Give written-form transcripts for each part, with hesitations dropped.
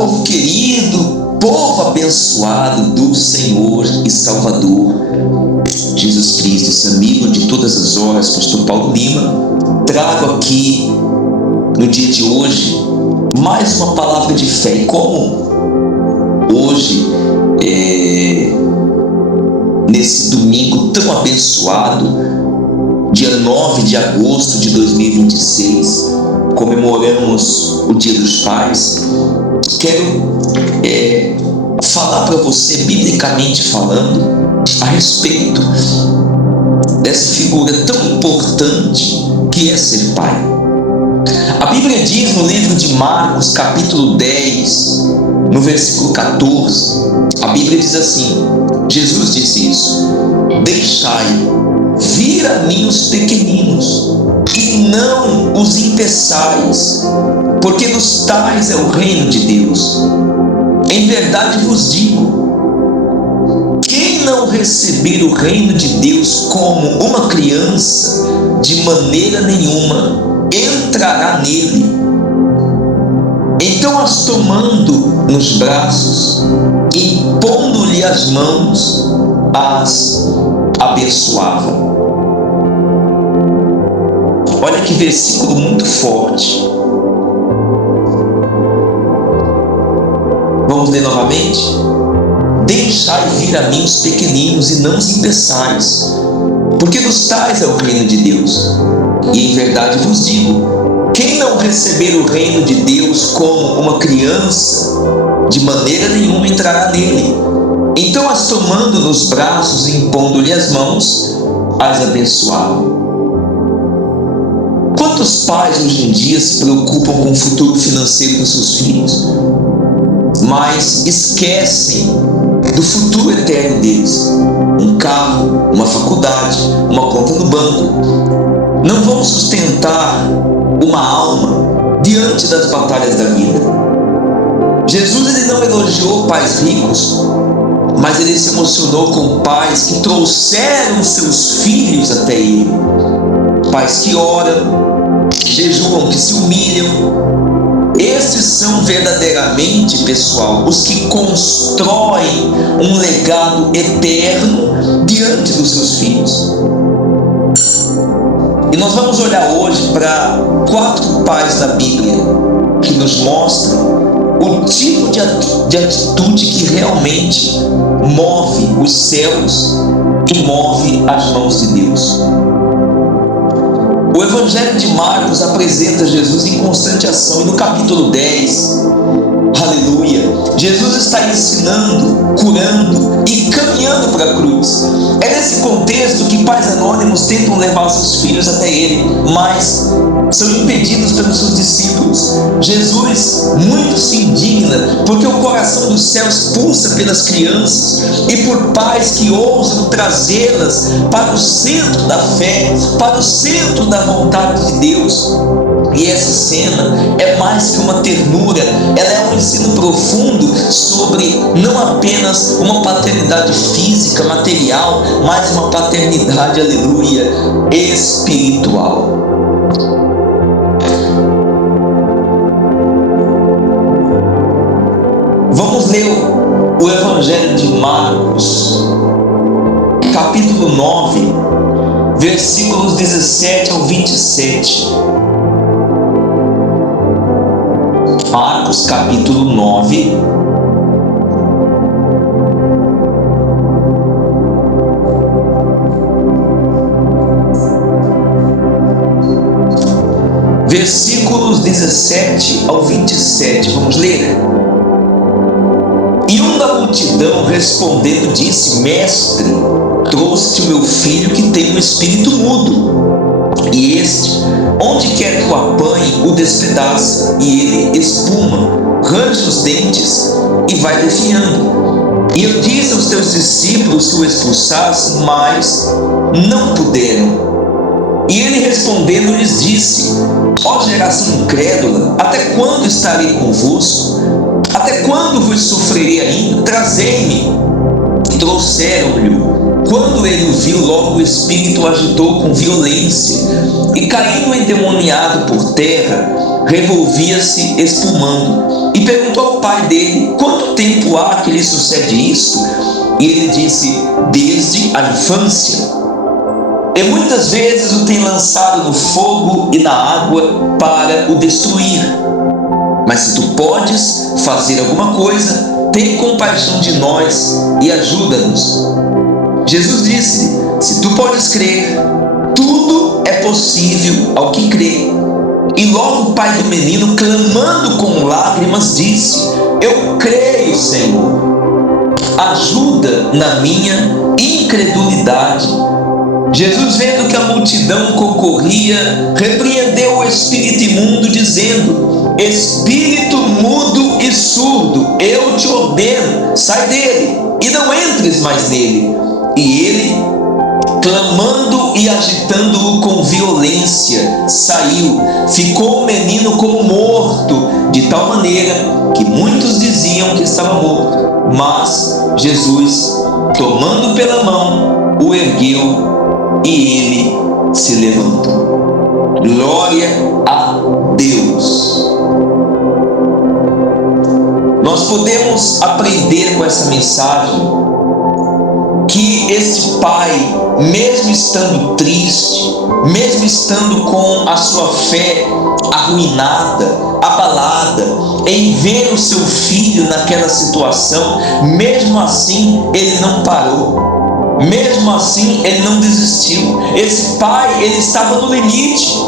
povo querido, povo abençoado do Senhor e Salvador Jesus Cristo, esse amigo de todas as horas, pastor Paulo Lima, trago aqui no dia de hoje mais uma palavra de fé. E como hoje, nesse domingo tão abençoado, dia 9 de agosto de 2026, comemoramos o Dia dos Pais, quero falar para você, biblicamente falando, a respeito dessa figura tão importante que é ser pai. A Bíblia diz no livro de Marcos, capítulo 10, no versículo 14, a Bíblia diz assim, Jesus disse isso: deixai vir a mim os pequeninos, e não os impeçais, porque dos tais é o reino de Deus. Em verdade vos digo, quem não receber o reino de Deus como uma criança, de maneira nenhuma entrará nele. Então as tomando nos braços, impondo-lhe as mãos, as abençoava. Olha que versículo muito forte. Vamos ler novamente? Deixai vir a mim os pequeninos e não os impeçais, porque dos tais é o reino de Deus. E em verdade vos digo, quem não receber o reino de Deus como uma criança, de maneira nenhuma entrará nele. Então as tomando nos braços e impondo-lhe as mãos, as abençoava. Quantos pais hoje em dia se preocupam com o futuro financeiro dos seus filhos, mas esquecem do futuro eterno deles? Um carro, uma faculdade, uma conta no banco. Não vão sustentar uma alma diante das batalhas da vida. Jesus, ele não elogiou pais ricos, mas ele se emocionou com pais que trouxeram seus filhos até ele. Pais que oram, que jejuam, que se humilham. Esses são verdadeiramente, pessoal, os que constroem um legado eterno diante dos seus filhos. E nós vamos olhar hoje para 4 pais da Bíblia que nos mostram o tipo de atitude que realmente move os céus e move as mãos de Deus. O Evangelho de Marcos apresenta Jesus em constante ação, e no capítulo 10, aleluia, Jesus está ensinando, curando e caminhando para a cruz. É nesse contexto que pais anônimos tentam levar seus filhos até ele, mas são impedidos pelos seus discípulos. Jesus muito se indigna, porque o coração dos céus pulsa pelas crianças e por pais que ousam trazê-las para o centro da fé, para o centro da vontade de Deus. E essa cena é mais que uma ternura, ela é um ensino profundo sobre não apenas uma paternidade física, material, mas uma paternidade, aleluia, espiritual. Vamos ler o Evangelho de Marcos, capítulo 9, versículos 17 ao 27. Marcos, capítulo 9, versículos 17 ao 27. Vamos ler? E um da multidão respondendo disse: Mestre, trouxe-te o meu filho que tem um espírito mudo. E este, onde quer que o apanhe, o despedaça, e ele espuma, range os dentes e vai definhando. E eu disse aos teus discípulos que o expulsassem, mas não puderam. E ele respondendo lhes disse: Ó geração incrédula, até quando estarei convosco? Até quando vos sofrerei ainda? Trazei-me. E trouxeram-lhe. Quando ele o viu, logo o espírito o agitou com violência, e caindo endemoniado por terra, revolvia-se espumando, e perguntou ao pai dele: quanto tempo há que lhe sucede isto? E ele disse: desde a infância. E muitas vezes o tem lançado no fogo e na água para o destruir. Mas se tu podes fazer alguma coisa, tem compaixão de nós e ajuda-nos. Jesus disse: se tu podes crer, tudo é possível ao que crê. E logo o pai do menino, clamando com lágrimas, disse: eu creio, Senhor, ajuda na minha incredulidade. Jesus, vendo que a multidão concorria, repreendeu o espírito imundo, dizendo: espírito mudo e surdo, eu te ordeno, sai dele e não entres mais nele. E ele, clamando e agitando-o com violência, saiu. Ficou o menino como morto, de tal maneira que muitos diziam que estava morto. Mas Jesus, tomando pela mão, o ergueu e ele se levantou. Glória a Deus. Nós podemos aprender com essa mensagem que este pai, mesmo estando triste, mesmo estando com a sua fé arruinada, abalada, em ver o seu filho naquela situação, mesmo assim ele não parou. Mesmo assim, ele não desistiu. Esse pai, ele estava no limite.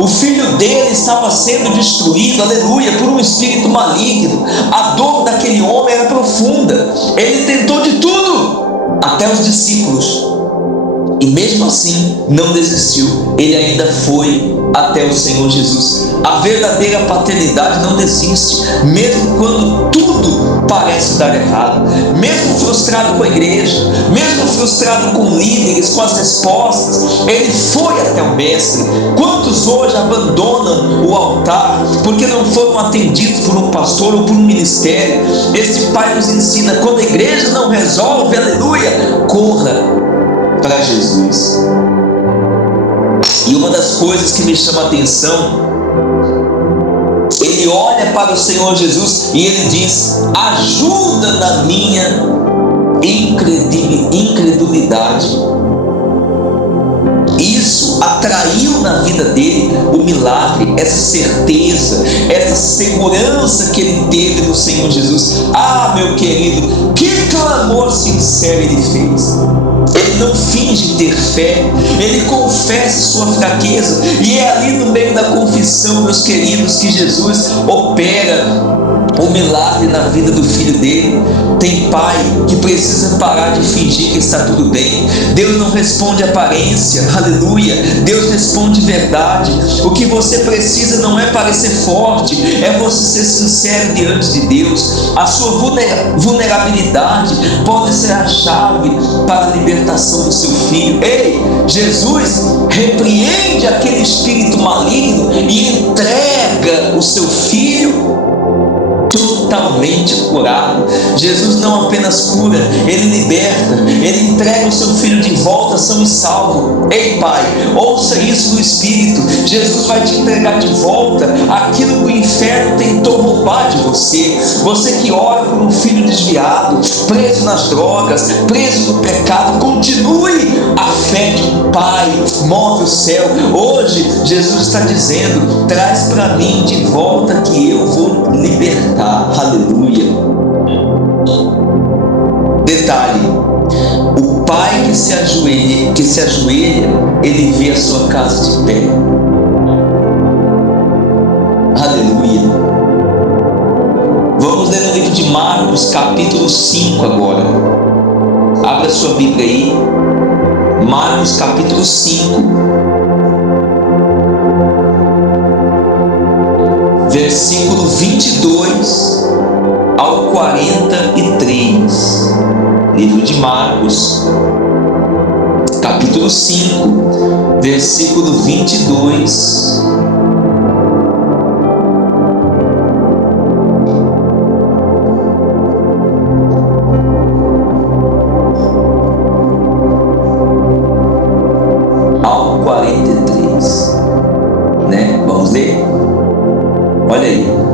O filho dele estava sendo destruído, aleluia, por um espírito maligno. A dor daquele homem era profunda. Ele tentou de tudo, até os discípulos. E mesmo assim, não desistiu. Ele ainda foi até o Senhor Jesus. A verdadeira paternidade não desiste, mesmo quando tudo parece dar errado, mesmo frustrado com a igreja, mesmo frustrado com líderes, com as respostas, ele foi até o mestre. Quantos hoje abandonam o altar porque não foram atendidos por um pastor ou por um ministério? Este pai nos ensina: quando a igreja não resolve, aleluia, corra para Jesus. E uma das coisas que me chama a atenção, ele olha para o Senhor Jesus e ele diz: ajuda na minha incredulidade. Isso atraiu na vida dele o milagre, essa certeza, essa segurança que ele teve no Senhor Jesus. Ah, meu querido, que clamor sincero ele fez. Ele não finge ter fé, ele confessa sua fraqueza, e é ali no meio da confissão, meus queridos, que Jesus opera o milagre na vida do filho dele. Tem pai que precisa parar de fingir que está tudo bem. Deus não responde aparência, aleluia. Deus responde verdade. O que você precisa não é parecer forte, é você ser sincero diante de Deus. A sua vulnerabilidade pode ser a chave para a libertação do seu filho. Ei, Jesus repreende aquele espírito maligno e entrega o seu filho totalmente curado. Jesus não apenas cura, ele liberta, ele entrega o seu filho de volta são e salvo. Ei, pai, ouça isso no Espírito. Jesus vai te entregar de volta aquilo que o inferno tentou roubar de você. Você que ora por um filho desviado, preso nas drogas, preso no pecado, continue. A fé de um pai move o céu. Hoje Jesus está dizendo: traz para mim de volta que eu vou libertar. Aleluia. Detalhe: o pai que se ajoelha, ele vê a sua casa de pé. Aleluia. Vamos ler no livro de Marcos, capítulo 5 agora. Abra sua Bíblia aí. Marcos, capítulo 5. Versículo 22 ao 43. Livro de Marcos, capítulo 5, versículo 22 ele.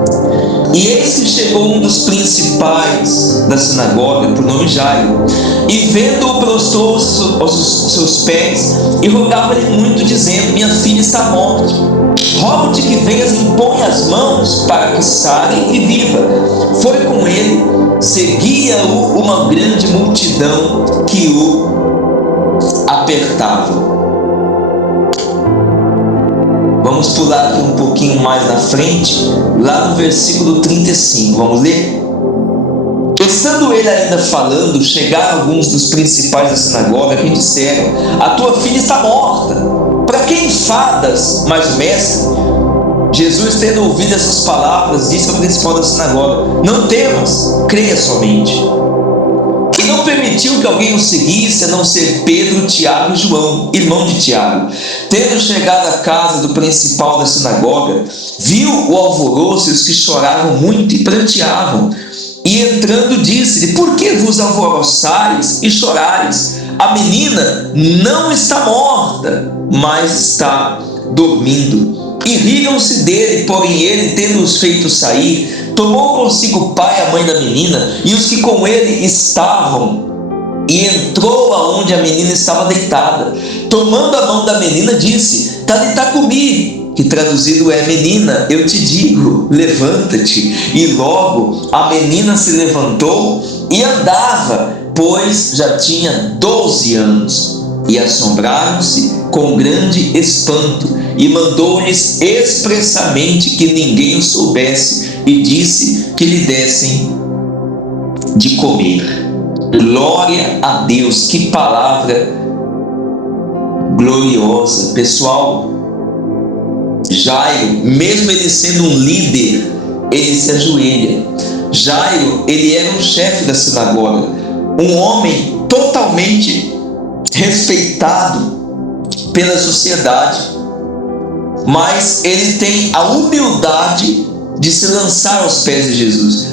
E eis que chegou um dos principais da sinagoga, por nome Jairo, e vendo-o, prostrou-se aos seus pés e rogava-lhe muito, dizendo: minha filha está morta, rogo-te que venhas e impõe as mãos para que sare e viva. Foi com ele, seguia-o uma grande multidão que o apertava. Vamos pular aqui um pouquinho mais na frente, lá no versículo 35, vamos ler? Estando ele ainda falando, chegaram alguns dos principais da sinagoga que disseram: a tua filha está morta, para que enfadas mais o mestre? Jesus, tendo ouvido essas palavras, disse ao principal da sinagoga: não temas, creia somente. E não permitiu que alguém o seguisse, a não ser Pedro, Tiago e João, irmão de Tiago. Tendo chegado à casa do principal da sinagoga, viu o alvoroço e os que choravam muito e pranteavam. E entrando disse-lhe: por que vos alvoroçais e chorais? A menina não está morta, mas está dormindo. E riram-se dele, porém ele, tendo-os feito sair, tomou consigo o pai e a mãe da menina e os que com ele estavam, e entrou aonde a menina estava deitada. Tomando a mão da menina, disse: Talitá cumi, que traduzido é: menina, eu te digo, levanta-te. E logo a menina se levantou e andava, pois já tinha 12 anos. E assombraram-se com grande espanto, e mandou-lhes expressamente que ninguém o soubesse, e disse que lhe dessem de comer. Glória a Deus, que palavra gloriosa. Pessoal, Jairo, mesmo ele sendo um líder, ele se ajoelha. Jairo, ele era um chefe da sinagoga, um homem totalmente respeitado pela sociedade, mas ele tem a humildade de se lançar aos pés de Jesus.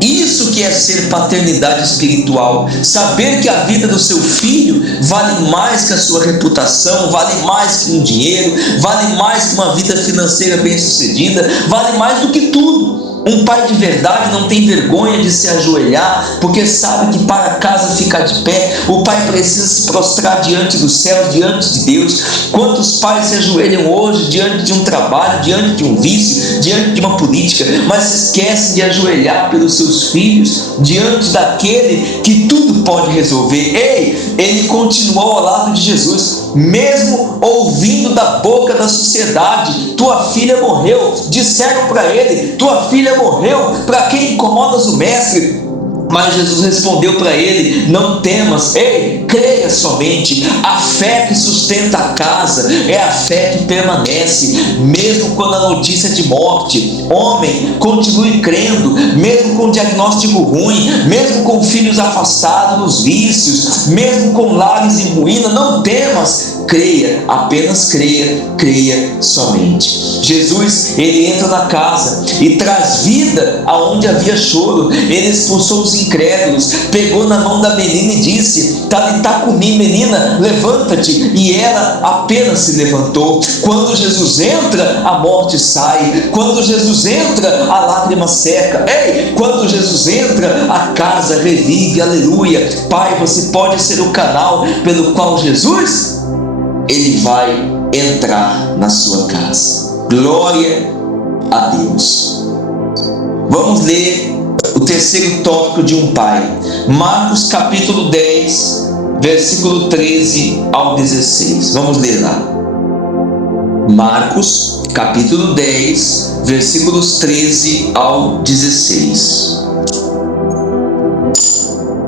Isso que é ser paternidade espiritual, saber que a vida do seu filho vale mais que a sua reputação, vale mais que um dinheiro, vale mais que uma vida financeira bem-sucedida, vale mais do que tudo. Um pai de verdade não tem vergonha de se ajoelhar, porque sabe que para a casa ficar de pé, o pai precisa se prostrar diante dos céus, diante de Deus. Quantos pais se ajoelham hoje diante de um trabalho, diante de um vício, diante de uma política, mas se esquecem de ajoelhar pelos seus filhos, diante daquele que tudo pode resolver. Ei, ele continuou ao lado de Jesus, mesmo ouvindo da boca da sociedade: tua filha morreu. Disseram para ele: tua filha morreu, para que incomodas o mestre? Mas Jesus respondeu para ele: não temas, ei, creia somente. A fé que sustenta a casa é a fé que permanece, mesmo quando a notícia de morte. Homem, continue crendo, mesmo com diagnóstico ruim, mesmo com filhos afastados nos vícios, mesmo com lares em ruína. Não temas, creia, apenas creia, creia somente. Jesus, ele entra na casa e traz vida aonde havia choro. Ele expulsou os incrédulos, pegou na mão da menina e disse: Talitá cumi, menina, levanta-te. E ela apenas se levantou. Quando Jesus entra, a morte sai. Quando Jesus entra, a lágrima seca. Ei, quando Jesus entra, a casa revive. Aleluia. Pai, você pode ser o canal pelo qual Jesus, ele vai entrar na sua casa. Glória a Deus. Vamos ler o terceiro tópico de um pai. Marcos capítulo 10, versículo 13 ao 16. Vamos ler lá. Marcos capítulo 10, versículos 13 ao 16.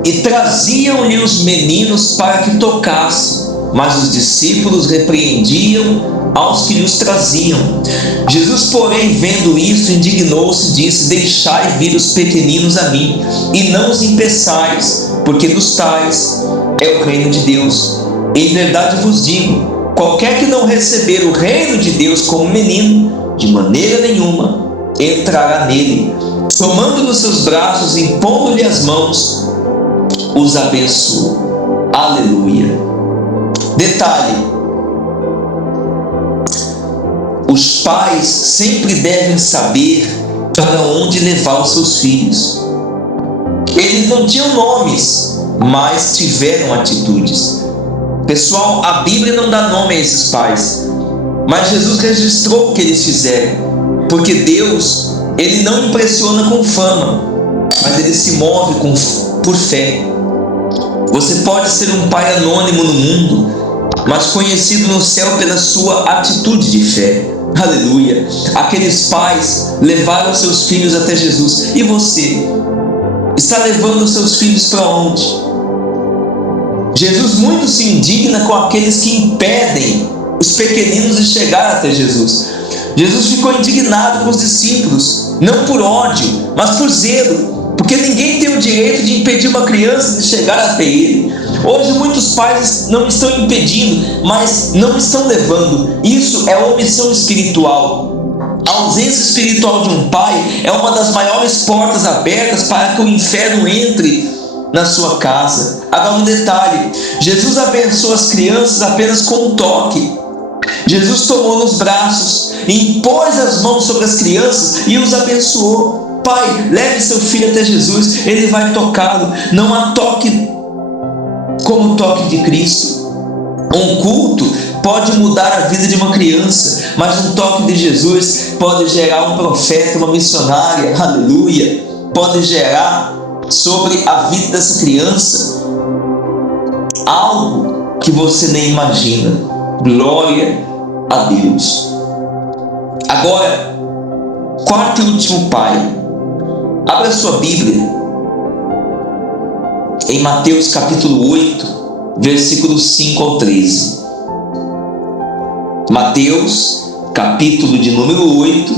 E traziam-lhe os meninos para que tocassem, mas os discípulos repreendiam aos que os traziam. Jesus, porém, vendo isso, indignou-se e disse: deixai vir os pequeninos a mim, e não os impeçais, porque dos tais é o reino de Deus. Em verdade vos digo, qualquer que não receber o reino de Deus como menino, de maneira nenhuma entrará nele. Tomando nos seus braços, impondo-lhe as mãos, os abençoa. Aleluia. Detalhe: os pais sempre devem saber para onde levar os seus filhos. Eles não tinham nomes, mas tiveram atitudes. Pessoal, a Bíblia não dá nome a esses pais, mas Jesus registrou o que eles fizeram, porque Deus, Ele não impressiona com fama, mas Ele se move por fé. Você pode ser um pai anônimo no mundo, mas conhecido no céu pela sua atitude de fé. Aleluia! Aqueles pais levaram seus filhos até Jesus. E você? Está levando seus filhos para onde? Jesus muito se indigna com aqueles que impedem os pequeninos de chegar até Jesus. Jesus ficou indignado com os discípulos, não por ódio, mas por zelo, porque ninguém tem o direito de impedir uma criança de chegar até ele. Hoje muitos pais não estão impedindo, mas não estão levando. Isso é omissão espiritual. A ausência espiritual de um pai é uma das maiores portas abertas para que o inferno entre na sua casa. Agora um detalhe: Jesus abençoa as crianças apenas com um toque. Jesus tomou nos braços, impôs as mãos sobre as crianças e os abençoou. Pai, leve seu filho até Jesus, ele vai tocá-lo. Não há toque como o toque de Cristo. Um culto pode mudar a vida de uma criança, mas um toque de Jesus pode gerar um profeta, uma missionária, aleluia, pode gerar sobre a vida dessa criança algo que você nem imagina. Glória a Deus. Agora, quarto e último pai. Abra sua Bíblia em Mateus capítulo 8, versículos 5 ao 13. Mateus capítulo de número 8,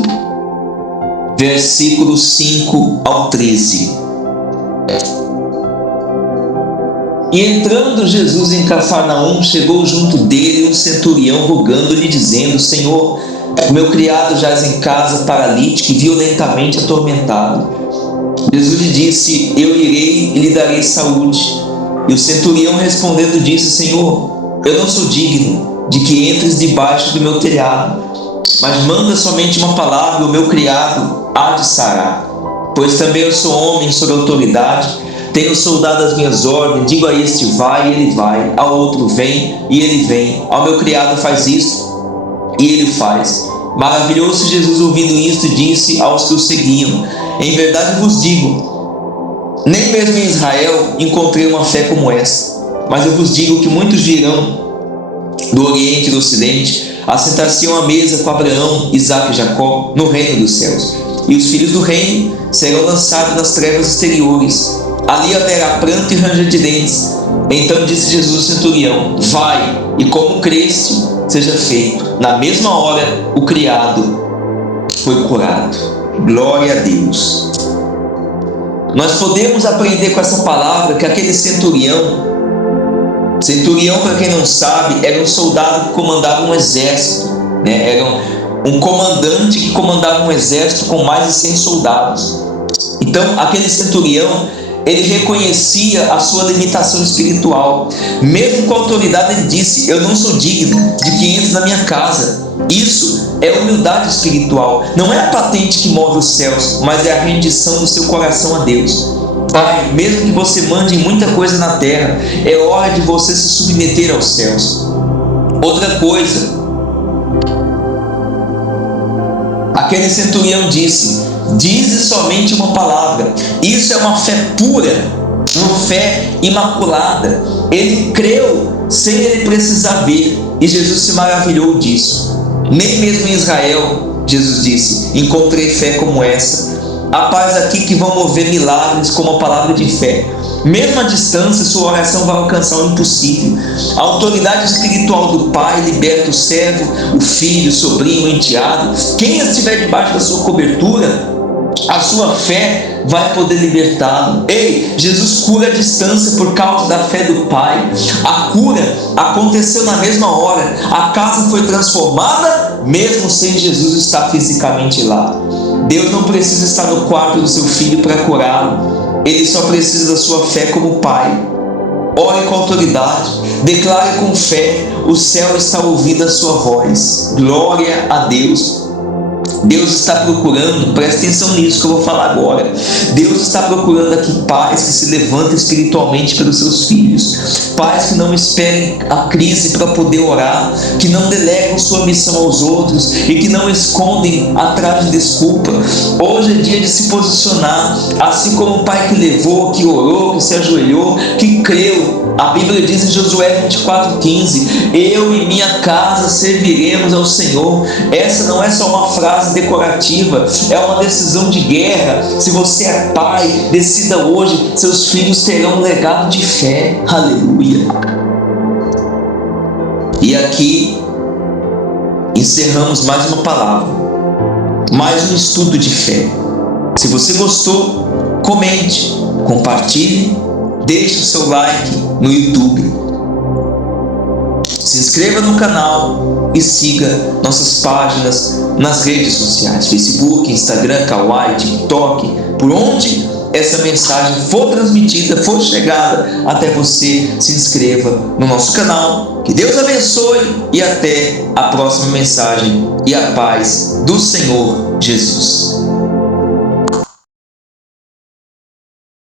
versículos 5 ao 13. E entrando Jesus em Cafarnaum, chegou junto dele um centurião, rogando-lhe, dizendo: Senhor, o meu criado jaz em casa, paralítico e violentamente atormentado. Jesus lhe disse: Eu irei e lhe darei saúde. E o centurião respondendo disse: Senhor, eu não sou digno de que entres debaixo do meu telhado, mas manda somente uma palavra e o meu criado há de sarar. Pois também eu sou homem sob autoridade, tenho soldado as minhas ordens, digo a este vai e ele vai, ao outro vem e ele vem, ao meu criado faz isto e ele faz. Maravilhou-se Jesus ouvindo isto e disse aos que o seguiam: Em verdade vos digo, nem mesmo em Israel encontrei uma fé como esta. Mas eu vos digo que muitos virão do Oriente e do Ocidente, assentar-se-ão à mesa com Abraão, Isaque e Jacó no reino dos céus. E os filhos do reino serão lançados nas trevas exteriores. Ali haverá pranto e ranger de dentes. Então disse Jesus ao centurião: Vai, e como creste, seja feito. Na mesma hora, o criado foi curado. Glória a Deus. Nós podemos aprender com essa palavra que aquele centurião, para quem não sabe, era um soldado que comandava um exército, né? Era um comandante que comandava um exército com mais de 100 soldados. Então, aquele centurião, ele reconhecia a sua limitação espiritual. Mesmo com autoridade, ele disse: Eu não sou digno de que entre na minha casa. Isso é humildade espiritual. Não é a patente que move os céus, mas é a rendição do seu coração a Deus. Pai, mesmo que você mande muita coisa na terra, é hora de você se submeter aos céus. Outra coisa, aquele centurião disse: Dize somente uma palavra. Isso é uma fé pura, uma fé imaculada. Ele creu sem ele precisar ver, e Jesus se maravilhou disso. Nem mesmo em Israel, Jesus disse, encontrei fé como essa. Há pais aqui que vão mover milagres com uma palavra de fé. Mesmo à distância, sua oração vai alcançar o impossível. A autoridade espiritual do Pai liberta o servo, o filho, o sobrinho, o enteado. Quem estiver debaixo da sua cobertura, a sua fé vai poder libertá-lo. Ei, Jesus cura a distância por causa da fé do Pai. A cura aconteceu na mesma hora. A casa foi transformada, mesmo sem Jesus estar fisicamente lá. Deus não precisa estar no quarto do seu filho para curá-lo. Ele só precisa da sua fé como Pai. Ore com autoridade, declare com fé, o céu está ouvindo a sua voz. Glória a Deus. Deus está procurando, presta atenção nisso que eu vou falar agora. Deus está procurando aqui pais que se levantem espiritualmente pelos seus filhos, pais que não esperem a crise para poder orar, que não delegam sua missão aos outros e que não escondem atrás de desculpa. Hoje é dia de se posicionar, assim como o pai que levou, que orou, que se ajoelhou, que creu. A Bíblia diz em Josué 24:15: eu e minha casa serviremos ao Senhor. Essa não é só uma frase decorativa, é uma decisão de guerra. Se você é pai, decida hoje, seus filhos terão um legado de fé. Aleluia. E aqui encerramos mais uma palavra, mais um estudo de fé. Se você gostou, comente, compartilhe, deixe o seu like no YouTube, se inscreva no canal e siga nossas páginas nas redes sociais, Facebook, Instagram, Kawaii, TikTok, por onde essa mensagem for transmitida, for chegada até você, se inscreva no nosso canal. Que Deus abençoe e até a próxima mensagem, e a paz do Senhor Jesus.